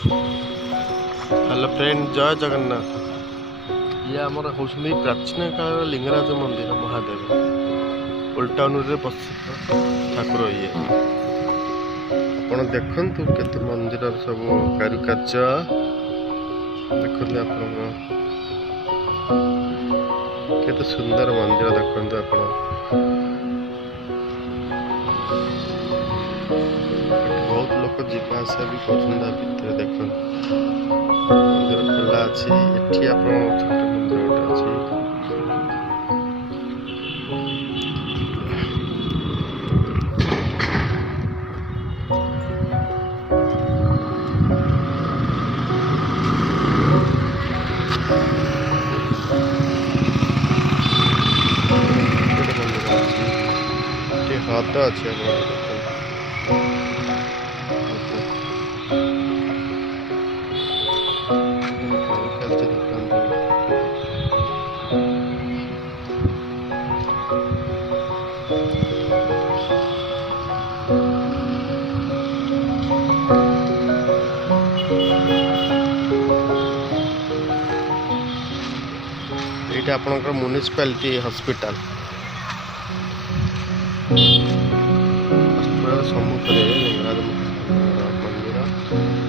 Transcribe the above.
Hello friend, जय जगन्नाथ। ये आमर हूँ प्राचीन काल लिंगराज मंदिर महादेव ओल्ड टाउन रे प्रसिद्ध ठाकुर। ये आपण देखंतु केते मंदिर सब कारुकार्य देखंतु आपण केते सुंदर मंदिर देखंतु आपण। बहुत लोग जीवा आसा भी करछन भितर देखंतु मंदिर खोला अच्छी एठी आपण छोट मंदिर गोटे अच्छी। हद अच्छे ये आपंकर म्युनिसिपालिटी हॉस्पिटल सम्मुख लिंगराज मंदिर।